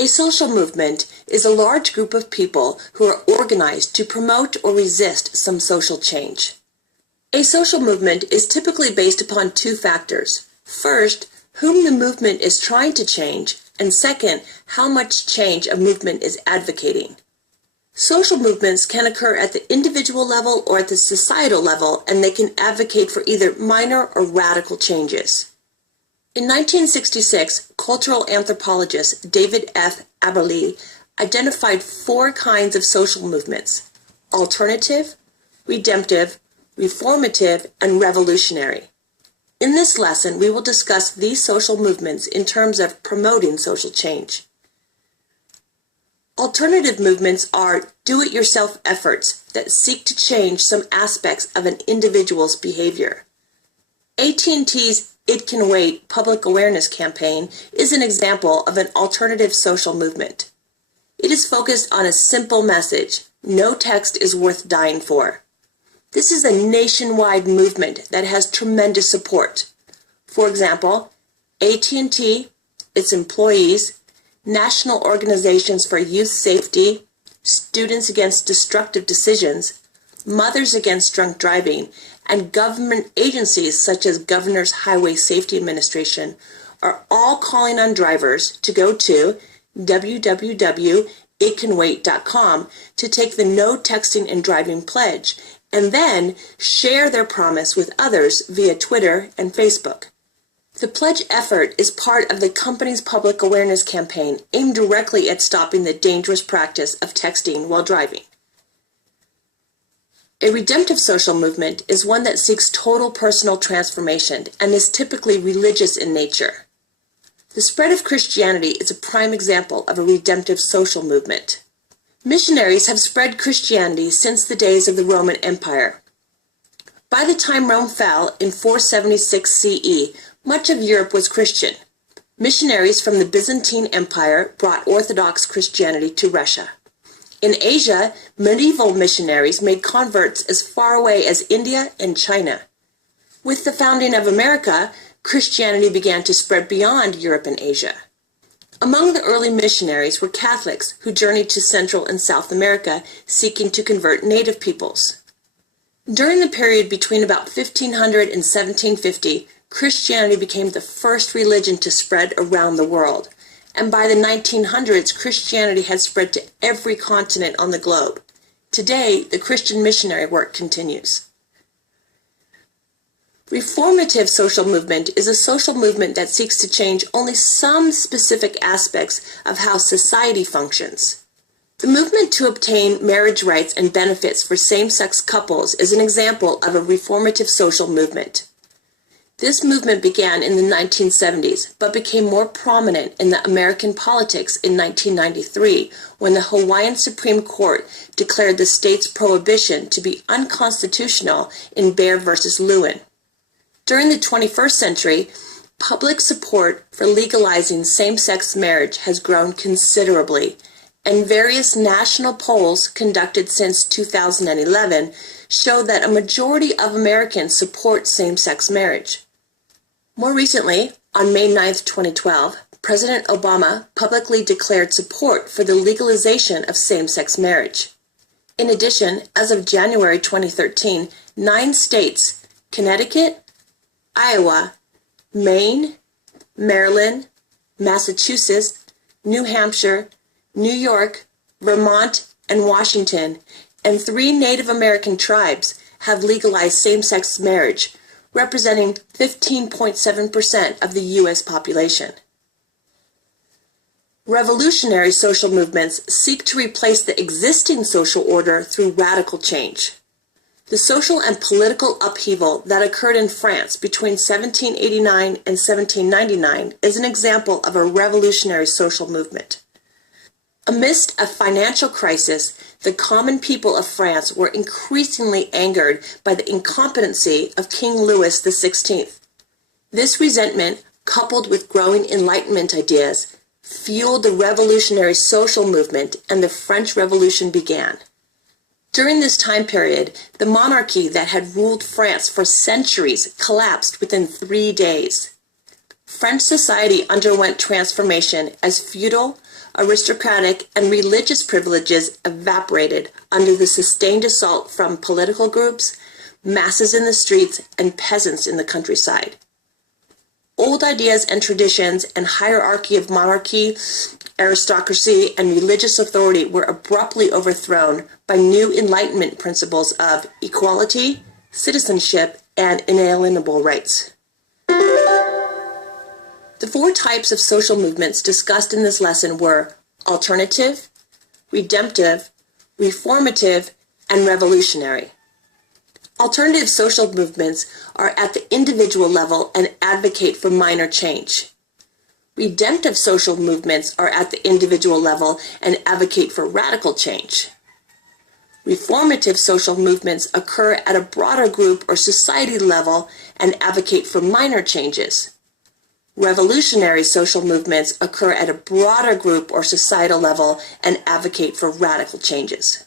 A social movement is a large group of people who are organized to promote or resist some social change. A social movement is typically based upon two factors. First, whom the movement is trying to change, and second, how much change a movement is advocating. Social movements can occur at the individual level or at the societal level, and they can advocate for either minor or radical changes. In 1966, cultural anthropologist David F. Abberle identified four kinds of social movements: alternative, redemptive, reformative, and revolutionary. In this lesson, we will discuss these social movements in terms of promoting social change. Alternative movements are do-it-yourself efforts that seek to change some aspects of an individual's behavior. AT&T's It Can Wait public awareness campaign is an example of an alternative social movement. It is focused on a simple message: no text is worth dying for. This is a nationwide movement that has tremendous support. For example, AT&T, its employees, national organizations for youth safety, Students Against Destructive Decisions, Mothers Against Drunk Driving, and government agencies such as Governor's Highway Safety Administration are all calling on drivers to go to www.itcanwait.com to take the No Texting and Driving pledge, and then share their promise with others via Twitter and Facebook. The pledge effort is part of the company's public awareness campaign aimed directly at stopping the dangerous practice of texting while driving. A redemptive social movement is one that seeks total personal transformation and is typically religious in nature. The spread of Christianity is a prime example of a redemptive social movement. Missionaries have spread Christianity since the days of the Roman Empire. By the time Rome fell in 476 CE, much of Europe was Christian. Missionaries from the Byzantine Empire brought Orthodox Christianity to Russia. In Asia, medieval missionaries made converts as far away as India and China. With the founding of America, Christianity began to spread beyond Europe and Asia. Among the early missionaries were Catholics who journeyed to Central and South America seeking to convert native peoples. During the period between about 1500 and 1750, Christianity became the first religion to spread around the world, and by the 1900s, Christianity had spread to every continent on the globe. Today, the Christian missionary work continues. Reformative social movement is a social movement that seeks to change only some specific aspects of how society functions. The movement to obtain marriage rights and benefits for same-sex couples is an example of a reformative social movement. This movement began in the 1970s, but became more prominent in the American politics in 1993, when the Hawaiian Supreme Court declared the state's prohibition to be unconstitutional in Bear v. Lewin. During the 21st century, public support for legalizing same-sex marriage has grown considerably, and various national polls conducted since 2011 show that a majority of Americans support same-sex marriage. More recently, on May 9, 2012, President Obama publicly declared support for the legalization of same-sex marriage. In addition, as of January 2013, 9 states, Connecticut, Iowa, Maine, Maryland, Massachusetts, New Hampshire, New York, Vermont, and Washington, and 3 Native American tribes have legalized same-sex marriage, representing 15.7% of the U.S. population. Revolutionary social movements seek to replace the existing social order through radical change. The social and political upheaval that occurred in France between 1789 and 1799 is an example of a revolutionary social movement. Amidst a financial crisis, the common people of France were increasingly angered by the incompetency of King Louis XVI. This resentment, coupled with growing Enlightenment ideas, fueled the revolutionary social movement, and the French Revolution began. During this time period, the monarchy that had ruled France for centuries collapsed within 3 days. French society underwent transformation as feudal, aristocratic, and religious privileges evaporated under the sustained assault from political groups, masses in the streets, and peasants in the countryside. Old ideas and traditions and hierarchy of monarchy, aristocracy, and religious authority were abruptly overthrown by new Enlightenment principles of equality, citizenship, and inalienable rights. The four types of social movements discussed in this lesson were alternative, redemptive, reformative, and revolutionary. Alternative social movements are at the individual level and advocate for minor change. Redemptive social movements are at the individual level and advocate for radical change. Reformative social movements occur at a broader group or society level and advocate for minor changes. Revolutionary social movements occur at a broader group or societal level and advocate for radical changes.